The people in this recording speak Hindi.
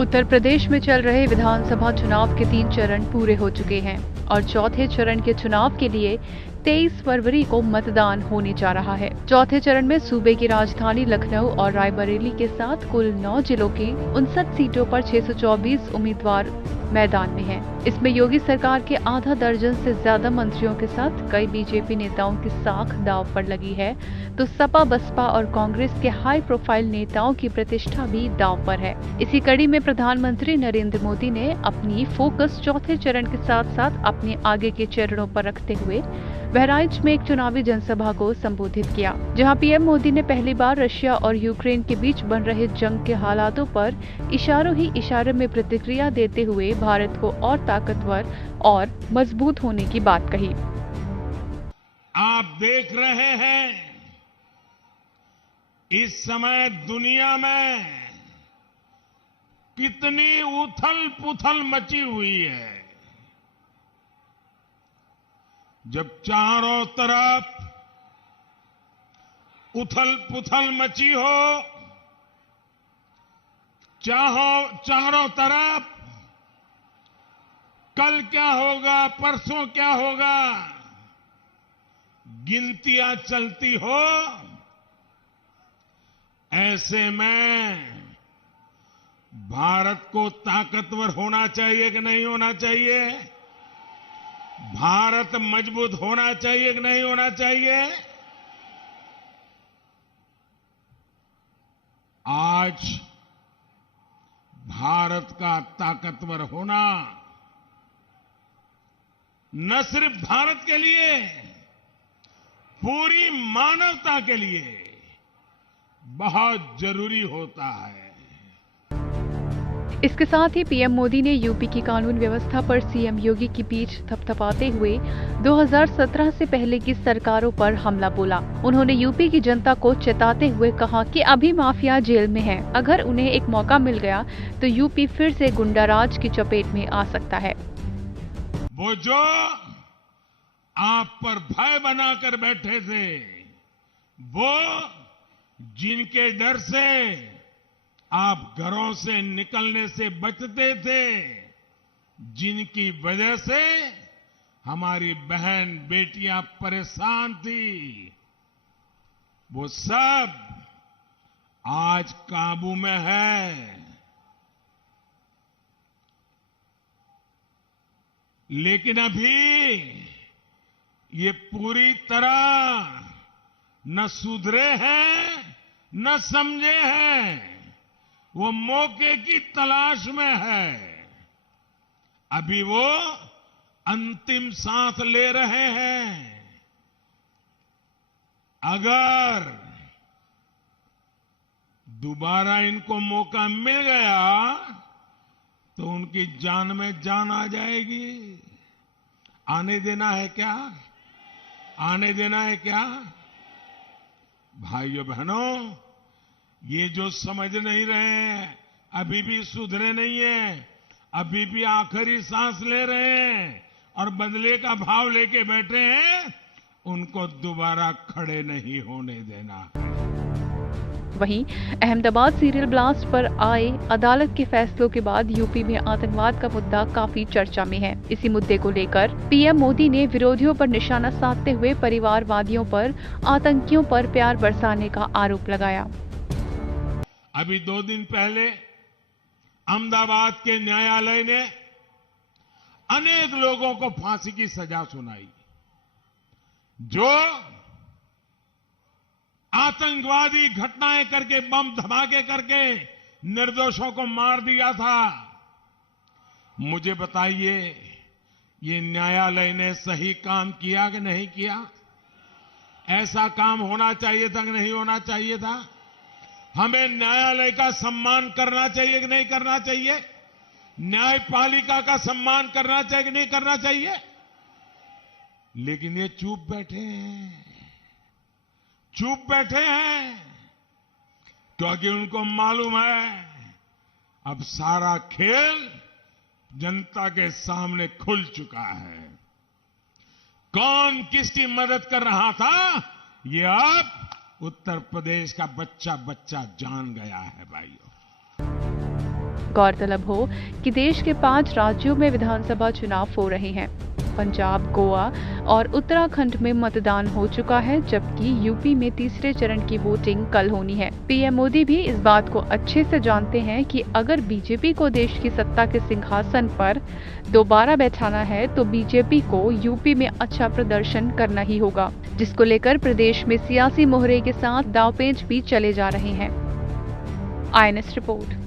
उत्तर प्रदेश में चल रहे विधानसभा चुनाव के 3 चरण पूरे हो चुके हैं और चौथे चरण के चुनाव के लिए 23 फरवरी को मतदान होने जा रहा है। चौथे चरण में सूबे की राजधानी लखनऊ और रायबरेली के साथ कुल 9 जिलों की 59 सीटों पर 624 उम्मीदवार मैदान में हैं। इसमें योगी सरकार के आधा दर्जन से ज्यादा मंत्रियों के साथ कई बीजेपी नेताओं की साख दांव पर लगी है, तो सपा, बसपा और कांग्रेस के हाई प्रोफाइल नेताओं की प्रतिष्ठा भी दांव पर है। इसी कड़ी में प्रधानमंत्री नरेंद्र मोदी ने अपनी फोकस चौथे चरण के साथ साथ अपने आगे के चरणों पर रखते हुए बहराइच में एक चुनावी जनसभा को संबोधित किया, जहां पीएम मोदी ने पहली बार रशिया और यूक्रेन के बीच बन रहे जंग के हालातों पर इशारों ही इशारे में प्रतिक्रिया देते हुए भारत को और ताकतवर और मजबूत होने की बात कही। आप देख रहे हैं इस समय दुनिया में कितनी उथल पुथल मची हुई है। जब चारों तरफ उथल पुथल मची हो, चारों तरफ कल क्या होगा, परसों क्या होगा, गिनतियां चलती हो, ऐसे में भारत को ताकतवर होना चाहिए कि नहीं होना चाहिए? भारत मजबूत होना चाहिए कि नहीं होना चाहिए? आज भारत का ताकतवर होना न सिर्फ भारत के लिए, पूरी मानवता के लिए बहुत जरूरी होता है। इसके साथ ही पीएम मोदी ने यूपी की कानून व्यवस्था पर सीएम योगी की पीठ थपथपाते हुए 2017 से पहले की सरकारों पर हमला बोला। उन्होंने यूपी की जनता को चेताते हुए कहा कि अभी माफिया जेल में है, अगर उन्हें एक मौका मिल गया तो यूपी फिर से गुंडाराज की चपेट में आ सकता है। वो जो आप पर भय बनाकर बैठे थे, वो जिनके डर से आप घरों से निकलने से बचते थे, जिनकी वजह से हमारी बहन बेटियां परेशान थी, वो सब आज काबू में है। लेकिन अभी ये पूरी तरह न सुधरे हैं न समझे हैं, वो मौके की तलाश में है। अभी वो अंतिम सांस ले रहे हैं। अगर दोबारा इनको मौका मिल गया तो उनकी जान में जान आ जाएगी। आने देना है क्या? आने देना है क्या? भाइयों बहनों, ये जो समझ नहीं रहे हैं, अभी भी सुधरे नहीं है, अभी भी आखिरी सांस ले रहे हैं और बदले का भाव लेके बैठे हैं, उनको दोबारा खड़े नहीं होने देना। वहीं अहमदाबाद सीरियल ब्लास्ट पर आए अदालत के फैसलों के बाद यूपी में आतंकवाद का मुद्दा काफी चर्चा में है। इसी मुद्दे को लेकर पीएम मोदी ने विरोधियों पर निशाना साधते हुए परिवारवादियों पर, आतंकियों पर प्यार बरसाने का आरोप लगाया। अभी 2 दिन पहले अहमदाबाद के न्यायालय ने अनेक लोगों को फांसी की सजा सुनाई, जो आतंकवादी घटनाएं करके, बम धमाके करके निर्दोषों को मार दिया था। मुझे बताइए, ये न्यायालय ने सही काम किया कि नहीं किया? ऐसा काम होना चाहिए था कि नहीं होना चाहिए था? हमें न्यायालय का सम्मान करना चाहिए कि नहीं करना चाहिए? न्यायपालिका का सम्मान करना चाहिए कि नहीं करना चाहिए? लेकिन ये चुप बैठे हैं, चुप बैठे हैं, क्योंकि उनको मालूम है अब सारा खेल जनता के सामने खुल चुका है। कौन किसकी मदद कर रहा था, ये अब उत्तर प्रदेश का बच्चा बच्चा जान गया है भाइयों। गौरतलब हो कि देश के 5 राज्यों में विधानसभा चुनाव हो रहे हैं। पंजाब, गोवा और उत्तराखंड में मतदान हो चुका है, जबकि यूपी में तीसरे चरण की वोटिंग कल होनी है। पीएम मोदी भी इस बात को अच्छे से जानते हैं कि अगर बीजेपी को देश की सत्ता के सिंहासन पर दोबारा बैठाना है तो बीजेपी को यूपी में अच्छा प्रदर्शन करना ही होगा, जिसको लेकर प्रदेश में सियासी मोहरे के साथ दांवपेच भी चले जा रहे हैं। INS report.